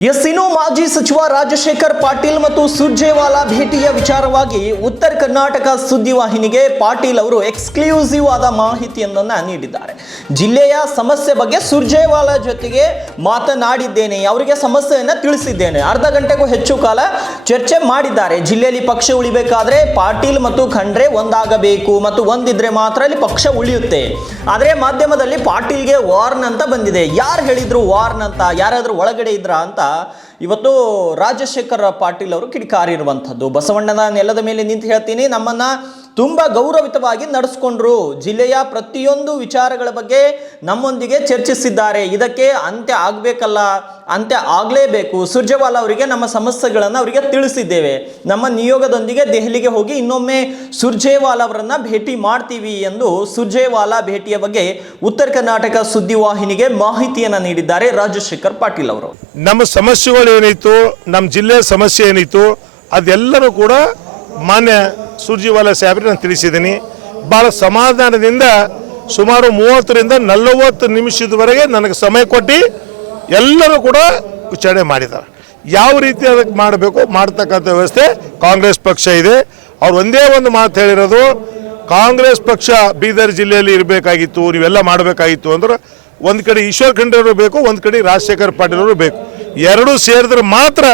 ಇನ್ನು ಮಾಜಿ ಸಚಿವ ರಾಜಶೇಖರ್ ಪಾಟೀಲ್ ಮತ್ತು ಸುರ್ಜೇವಾಲಾ ಭೇಟಿಯ ವಿಚಾರವಾಗಿ ಉತ್ತರ ಕರ್ನಾಟಕ ಸುದ್ದಿವಾಹಿನಿಗೆ ಪಾಟೀಲ್ ಅವರು ಎಕ್ಸ್ಕ್ಲೂಸಿವ್ ಆದ ಮಾಹಿತಿಯನ್ನ ನೀಡಿದ್ದಾರೆ. ಜಿಲ್ಲೆಯ ಸಮಸ್ಯೆ ಬಗ್ಗೆ ಸುರ್ಜೇವಾಲಾ ಜೊತೆಗೆ ಮಾತನಾಡಿದ್ದೇನೆ, ಅವರಿಗೆ ಸಮಸ್ಯೆಯನ್ನು ತಿಳಿಸಿದ್ದೇನೆ. ಅರ್ಧ ಗಂಟೆಗೂ ಹೆಚ್ಚು ಕಾಲ ಚರ್ಚೆ ಮಾಡಿದ್ದಾರೆ. ಜಿಲ್ಲೆಯಲ್ಲಿ ಪಕ್ಷ ಉಳಿಬೇಕಾದ್ರೆ ಪಾಟೀಲ್ ಮತ್ತು ಖಂಡ್ರೆ ಒಂದಾಗಬೇಕು ಮತ್ತು ಒಂದಿದ್ರೆ ಮಾತ್ರ ಅಲ್ಲಿ ಪಕ್ಷ ಉಳಿಯುತ್ತೆ. ಆದರೆ ಮಾಧ್ಯಮದಲ್ಲಿ ಪಾಟೀಲ್ಗೆ ವಾರ್ನ್ ಅಂತ ಬಂದಿದೆ. ಯಾರು ಹೇಳಿದ್ರು ವಾರ್ನ್ ಅಂತ? ಯಾರಾದ್ರೂ ಒಳಗಡೆ ಇದ್ರ ಅಂತ ಇವತ್ತು ರಾಜಶೇಖರ್ ಪಾಟೀಲ್ ಅವರು ಕಿಡಿಕಾರಿರುವಂಥದ್ದು. ಬಸವಣ್ಣನ ನೆಲದ ಮೇಲೆ ನಿಂತು ಹೇಳ್ತೀನಿ, ನಮ್ಮನ್ನ ತುಂಬ ಗೌರವಿತವಾಗಿ ನಡೆಸ್ಕೊಂಡ್ರು, ಜಿಲ್ಲೆಯ ಪ್ರತಿಯೊಂದು ವಿಚಾರಗಳ ಬಗ್ಗೆ ನಮ್ಮೊಂದಿಗೆ ಚರ್ಚಿಸಿದ್ದಾರೆ. ಇದಕ್ಕೆ ಅಂತ್ಯ ಆಗಬೇಕಲ್ಲ, ಅಂತ್ಯ ಆಗಲೇಬೇಕು. ಸುರ್ಜೇವಾಲಾ ಅವರಿಗೆ ನಮ್ಮ ಸಮಸ್ಯೆಗಳನ್ನು ಅವರಿಗೆ ತಿಳಿಸಿದ್ದೇವೆ. ನಮ್ಮ ನಿಯೋಗದೊಂದಿಗೆ ದೆಹಲಿಗೆ ಹೋಗಿ ಇನ್ನೊಮ್ಮೆ ಸುರ್ಜೇವಾಲಾ ಅವರನ್ನ ಭೇಟಿ ಮಾಡ್ತೀವಿ ಎಂದು ಸುರ್ಜೇವಾಲಾ ಭೇಟಿಯ ಬಗ್ಗೆ ಉತ್ತರ ಕರ್ನಾಟಕ ಸುದ್ದಿವಾಹಿನಿಗೆ ಮಾಹಿತಿಯನ್ನು ನೀಡಿದ್ದಾರೆ ರಾಜಶೇಖರ್ ಪಾಟೀಲ್ ಅವರು. ನಮ್ಮ ಸಮಸ್ಯೆಗಳು ಏನಿತ್ತು, ನಮ್ಮ ಜಿಲ್ಲೆಯ ಸಮಸ್ಯೆ ಏನಿತ್ತು, ಅದೆಲ್ಲರೂ ಕೂಡ ಮಾನ್ಯ ಸುರ್ಜೇವಾಲಾ ಸಾಹೇಬ್ರಿಗೆ ನಾನು ತಿಳಿಸಿದ್ದೀನಿ. ಭಾಳ ಸಮಾಧಾನದಿಂದ ಸುಮಾರು 30ರಿಂದ 40 ನಿಮಿಷದವರೆಗೆ ನನಗೆ ಸಮಯ ಕೊಟ್ಟು ಎಲ್ಲರೂ ಕೂಡ ವಿಚಾರಣೆ ಮಾಡಿದ್ದಾರೆ. ಯಾವ ರೀತಿ ಅದಕ್ಕೆ ಮಾಡಬೇಕು ಮಾಡ್ತಕ್ಕಂಥ ವ್ಯವಸ್ಥೆ ಕಾಂಗ್ರೆಸ್ ಪಕ್ಷ ಇದೆ. ಅವ್ರು ಒಂದೇ ಒಂದು ಮಾತು ಹೇಳಿರೋದು, ಕಾಂಗ್ರೆಸ್ ಪಕ್ಷ ಬೀದರ್ ಜಿಲ್ಲೆಯಲ್ಲಿ ಇರಬೇಕಾಗಿತ್ತು, ನೀವೆಲ್ಲ ಮಾಡಬೇಕಾಗಿತ್ತು ಅಂದ್ರೆ ಒಂದು ಕಡೆ ಈಶ್ವರ್ ಖಂಡ್ರೆ ಅವರು ಬೇಕು, ಒಂದು ಕಡೆ ರಾಜಶೇಖರ್ ಪಾಟೀಲ್ ಅವರು ಬೇಕು. ಎರಡೂ ಸೇರಿದ್ರೆ ಮಾತ್ರ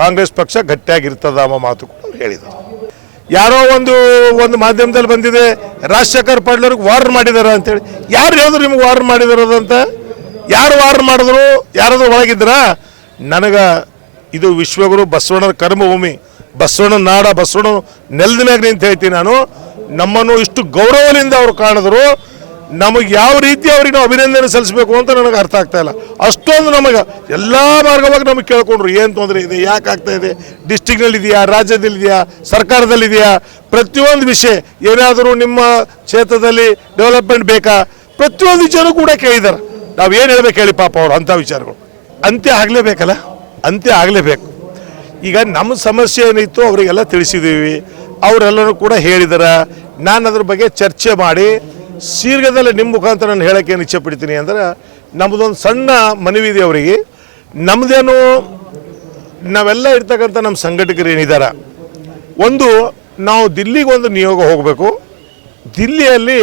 ಕಾಂಗ್ರೆಸ್ ಪಕ್ಷ ಗಟ್ಟಿಯಾಗಿರ್ತದ ಅನ್ನೋ ಮಾತು ಕೂಡ ಅವ್ರು ಹೇಳಿದರು. ಯಾರೋ ಒಂದು ಮಾಧ್ಯಮದಲ್ಲಿ ಬಂದಿದೆ, ರಾಜಶೇಖರ್ ಪಾಟೀಲ್ ಅವ್ರಿಗೆ ವಾರ್ನ್ ಮಾಡಿದಾರ ಅಂತೇಳಿ. ಯಾರು ಹೇಳಿದ್ರು ನಿಮ್ಗೆ ವಾರ್ನ್ ಮಾಡಿದಾರದಂತ? ಯಾರು ವಾರ್ನ್ ಮಾಡಿದ್ರು? ಯಾರಾದ್ರೂ ಒಳಗಿದ್ರ? ನನಗೆ ಇದು ವಿಶ್ವಗುರು ಬಸವಣ್ಣನ ಕರ್ಮಭೂಮಿ, ಬಸವಣ್ಣನ ನಾಡ, ಬಸವಣ್ಣ ನೆಲದ ಮ್ಯಾಗ ನಿಂತ ಹೇಳ್ತೀನಿ ನಾನು. ನಮ್ಮನ್ನು ಇಷ್ಟು ಗೌರವದಿಂದ ಅವ್ರು ಕಾಣಿದ್ರು, ನಮಗೆ ಯಾವ ರೀತಿ ಅವ್ರಿಗೆ ನಾವು ಅಭಿನಂದನೆ ಸಲ್ಲಿಸಬೇಕು ಅಂತ ನನಗೆ ಅರ್ಥ ಆಗ್ತಾ ಇಲ್ಲ. ಅಷ್ಟೊಂದು ನಮಗೆ ಎಲ್ಲ ಮಾರ್ಗವಾಗಿ ನಮಗೆ ಕೇಳ್ಕೊಂಡ್ರು, ಏನು ತೊಂದರೆ ಇದೆ, ಯಾಕೆ ಆಗ್ತಾ ಇದೆ, ಡಿಸ್ಟಿಕ್ನಲ್ಲಿ ಇದೆಯಾ, ರಾಜ್ಯದಲ್ಲಿದೆಯಾ, ಸರ್ಕಾರದಲ್ಲಿದೆಯಾ, ಪ್ರತಿಯೊಂದು ವಿಷಯ ಏನಾದರೂ ನಿಮ್ಮ ಕ್ಷೇತ್ರದಲ್ಲಿ ಡೆವಲಪ್ಮೆಂಟ್ ಬೇಕಾ, ಪ್ರತಿಯೊಂದು ವಿಚಾರ ಕೂಡ ಕೇಳಿದ್ದಾರೆ. ನಾವು ಏನು ಹೇಳ್ಬೇಕು ಹೇಳಿ ಪಾಪ ಅವ್ರು ಅಂಥ ವಿಚಾರಗಳು. ಅಂತ್ಯ ಆಗಲೇಬೇಕಲ್ಲ, ಅಂತ್ಯ ಆಗಲೇಬೇಕು. ಈಗ ನಮ್ಮ ಸಮಸ್ಯೆ ಏನಿತ್ತು ಅವರಿಗೆಲ್ಲ ತಿಳಿಸಿದ್ದೀವಿ, ಅವರೆಲ್ಲರೂ ಕೂಡ ಹೇಳಿದಾರೆ. ನಾನು ಅದ್ರ ಬಗ್ಗೆ ಚರ್ಚೆ ಮಾಡಿ ಶೀಘ್ರದಲ್ಲೇ ನಿಮ್ಮ ಮುಖಾಂತರ ನಾನು ಹೇಳೋಕ್ಕೆ ಏನು ಇಚ್ಛೆ ಪಡ್ತೀನಿ ಅಂದ್ರೆ, ನಮ್ಮದೊಂದು ಸಣ್ಣ ಮನವಿ ಇದೆ ಅವರಿಗೆ. ನಮ್ಮದೇನು ನಾವೆಲ್ಲ ಇರ್ತಕ್ಕಂಥ ನಮ್ಮ ಸಂಘಟಕರು ಏನಿದ್ದಾರೆ, ಒಂದು ನಾವು ದಿಲ್ಲಿಗೆ ಒಂದು ನಿಯೋಗ ಹೋಗಬೇಕು. ದಿಲ್ಲಿಯಲ್ಲಿ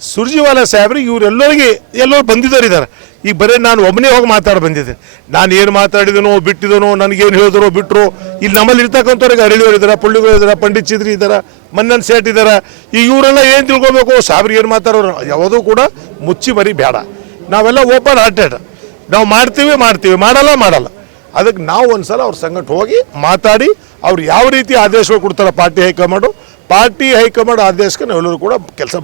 ಸುರ್ಜೇವಾಲಾ ಸಾಹೇಬ್ರಿಗೆ ಇವರೆಲ್ಲರಿಗೆ ಎಲ್ಲರೂ ಬಂದಿದ್ದವರಿದ್ದಾರೆ. ಈಗ ಬರೀ ನಾನು ಒಬ್ಬನೇ ಹೋಗಿ ಮಾತಾಡಿ ಬಂದಿದ್ದೆ. ನಾನು ಏನು ಮಾತಾಡಿದನೋ ಬಿಟ್ಟಿದನೋ, ನನಗೇನು ಹೇಳಿದ್ರು ಬಿಟ್ಟರು. ಇಲ್ಲಿ ನಮ್ಮಲ್ಲಿ ಇರ್ತಕ್ಕಂಥವ್ರಿಗೆ ಅರಳಿಯವರು ಇದ್ದಾರೆ, ಪುಳ್ಳಿಗಳು ಇದ್ದಾರೆ, ಪಂಡಿತ್ ಚಿದ್ರಿ ಇದ್ದಾರೆ, ಮನ್ನನ್ ಸೇಟ್ ಇದ್ದಾರೆ. ಈಗ ಇವರೆಲ್ಲ ಏನು ತಿಳ್ಕೊಬೇಕು, ಸಾಬ್ರಿಗೆ ಏನು ಮಾತಾಡೋರು ಯಾವುದೂ ಕೂಡ ಮುಚ್ಚಿ ಮರಿ ಬೇಡ. ನಾವೆಲ್ಲ ಓಪನ್ ಹಾರ್ಟೆಡ್, ನಾವು ಮಾಡ್ತೀವಿ, ಮಾಡಲ್ಲ. ಅದಕ್ಕೆ ನಾವು ಒಂದು ಸಲ ಅವ್ರ ಸಂಗಟ ಹೋಗಿ ಮಾತಾಡಿ ಅವ್ರು ಯಾವ ರೀತಿ ಆದೇಶಗಳು ಕೊಡ್ತಾರೆ ಪಾರ್ಟಿ ಹೈಕಮಾಂಡ್ ಆದೇಶಕ್ಕೆ ನಾವೆಲ್ಲರೂ ಕೂಡ ಕೆಲಸ ಮಾಡ್ತೀವಿ.